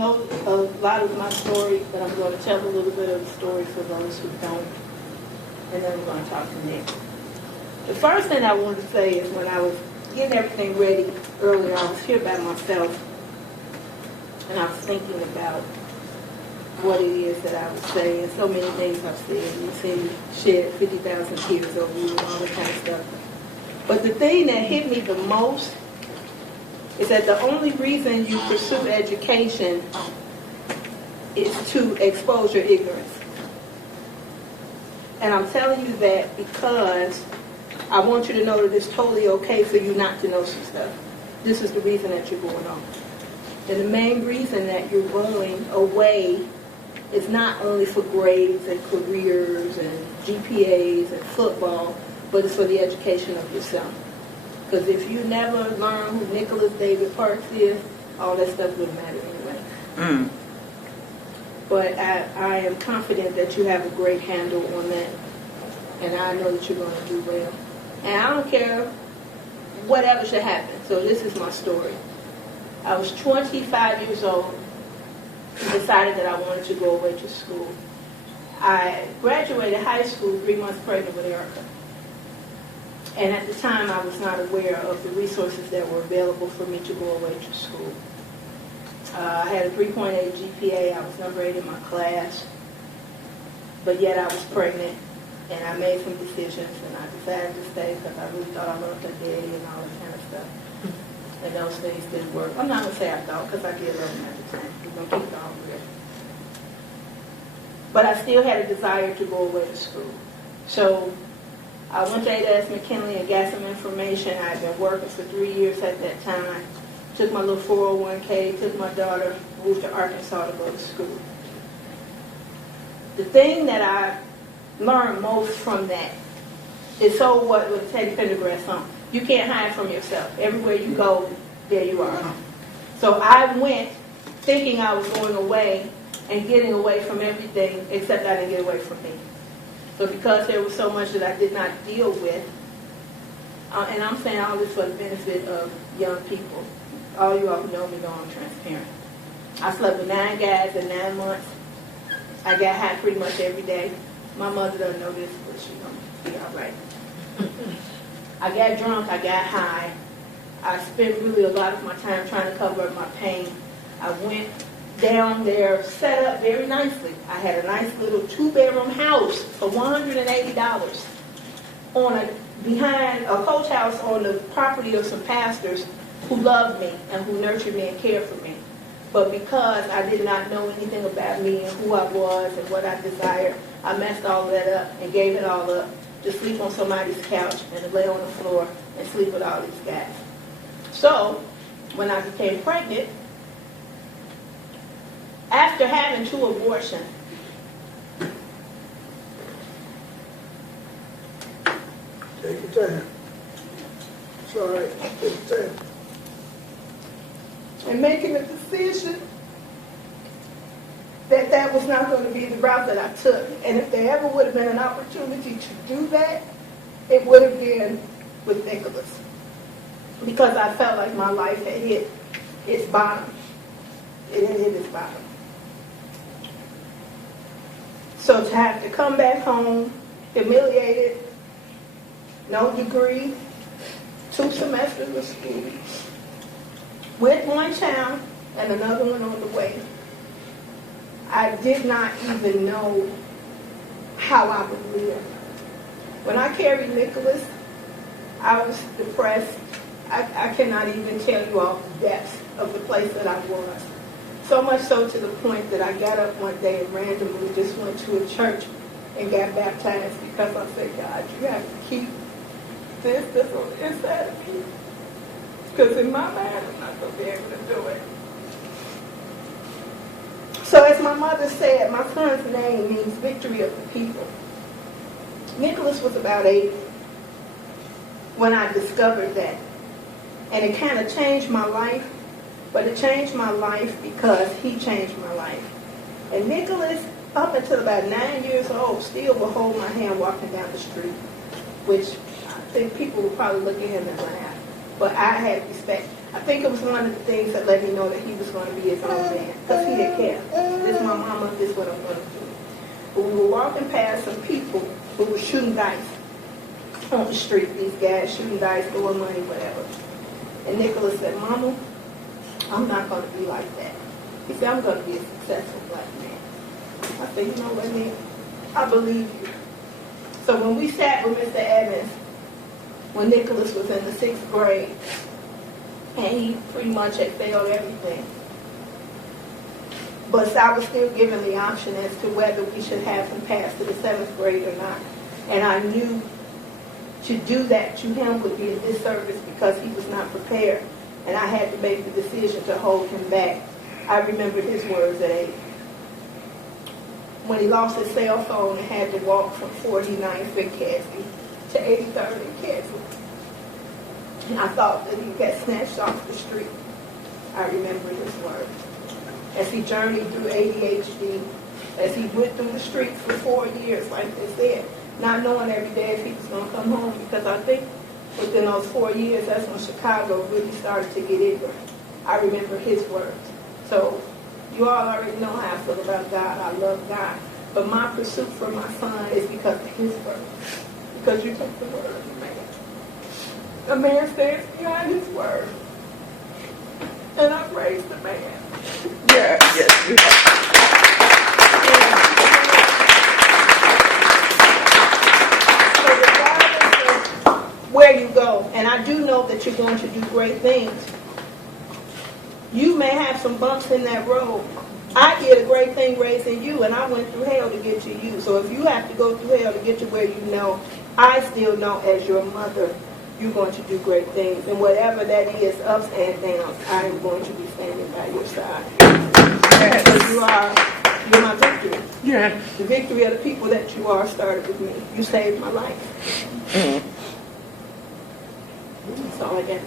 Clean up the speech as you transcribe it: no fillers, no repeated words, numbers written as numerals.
know a lot of my story, but I'm going to tell a little bit of the story for those who don't, and then we're going to talk to Nick. The first thing I wanted to say is when I was getting everything ready earlier, I was here by myself, and I was thinking about what it is that I would say, and so many things I've said. You've seen me shed 50,000 tears over you and all that kind of stuff. But the thing that hit me the most is that the only reason you pursue education is to expose your ignorance. And I'm telling you that because I want you to know that it's totally okay for you not to know some stuff. This is the reason that you're going on. And the main reason that you're going away is not only for grades and careers and GPAs and football, but it's for the education of yourself. Because if you never learn who Nicholas David Parks is, all that stuff wouldn't matter anyway. But I am confident that you have a great handle on that. And I know that you're going to do well. And I don't care whatever should happen. So this is my story. I was 25 years old and decided that I wanted to go away to school. I graduated high school 3 months pregnant with Erica. And at the time, I was not aware of the resources that were available for me to go away to school. I had a 3.8 GPA. I was number 8 in my class. But yet I was pregnant. And I made some decisions. And I decided to stay because I really thought I loved her daddy and all that kind of stuff. And those things didn't work. I'm not going to say I thought because I did love him at the time. We're going to keep it all real. But I still had a desire to go away to school. So I went to A.S. McKinley and got some information. I had been working for 3 years at that time. Took my little 401k, took my daughter, moved to Arkansas to go to school. The thing that I learned most from that is so what with Teddy Pendergrass song. You can't hide from yourself. Everywhere you go, there you are. So I went thinking I was going away and getting away from everything, except I didn't get away from me. So because there was so much that I did not deal with, and I'm saying all this for the benefit of young people. All you all who know me know I'm transparent. I slept with 9 guys in 9 months. I got high pretty much every day. My mother doesn't know this, but she's going to be all right. I got drunk, I got high. I spent really a lot of my time trying to cover up my pain. I went down there, set up very nicely. I had a nice little 2-bedroom house for $180 behind a coach house on the property of some pastors who loved me and who nurtured me and cared for me. But because I did not know anything about me and who I was and what I desired, I messed all of that up and gave it all up to sleep on somebody's couch and to lay on the floor and sleep with all these guys. So, when I became pregnant, after having 2 abortions, take your time. It's all right. Take your time. and making a decision that that was not going to be the route that I took. And if there ever would have been an opportunity to do that, it would have been with Nicholas. Because I felt like my life had hit its bottom. It had hit its bottom. So to have to come back home, humiliated, no degree, 2 semesters of school, with 1 child and another one on the way, I did not even know how I would live. When I carried Nicholas, I was depressed. I cannot even tell you all the depths of the place that I was. So much so to the point that I got up one day and randomly just went to a church and got baptized because I said, God, you have to keep this on the inside of me. Because in my mind, I'm not going to be able to do it. So as my mother said, my son's name means victory of the people. Nicholas was about 8 when I discovered that. And it kind of changed my life, but it changed my life because he changed my life. And Nicholas, up until about 9 years old, still will hold my hand walking down the street, which I think people would probably look at him and laugh. But I had respect I think it was one of the things that let me know that he was going to be his own man, because he didn't care. This is my mama, this is what I'm going to do. But we were walking past some people who were shooting dice on the street, these guys shooting dice, throwing money, whatever. And Nicholas said, Mama, I'm not going to be like that. He said, I'm going to be a successful black man. I said, you know what, man? I believe you. So when we sat with Mr. Evans, when Nicholas was in the 6th grade, and he pretty much had failed everything, but I was still given the option as to whether we should have him pass to the 7th grade or not. And I knew to do that to him would be a disservice because he was not prepared. And I had to make the decision to hold him back. I remembered his words at 8. When he lost his cell phone and had to walk from 49th and Cassie to 83rd and Cassie. And I thought that he got snatched off the street. I remember his words. As he journeyed through ADHD, as he went through the streets for 4 years, like they said, not knowing every day if he was going to come home, because I think within those 4 years, that's when Chicago really started to get ignorant. I remember his words. So you all already know how I feel about God. I love God. But my pursuit for my son is because of his word. Because you take the word of the man. The man stands behind his word. And I praise the man. Yes, yes, you have. Where you go, and I do know that you're going to do great things. You may have some bumps in that road. I did a great thing raising you, and I went through hell to get to you. So if you have to go through hell to get to where you know, I still know as your mother, you're going to do great things. And whatever that is, ups and downs, I am going to be standing by your side. Yes. Because you're my victory. Yes. The victory of the people that you are started with me. You saved my life. Mm. That's all I got to say.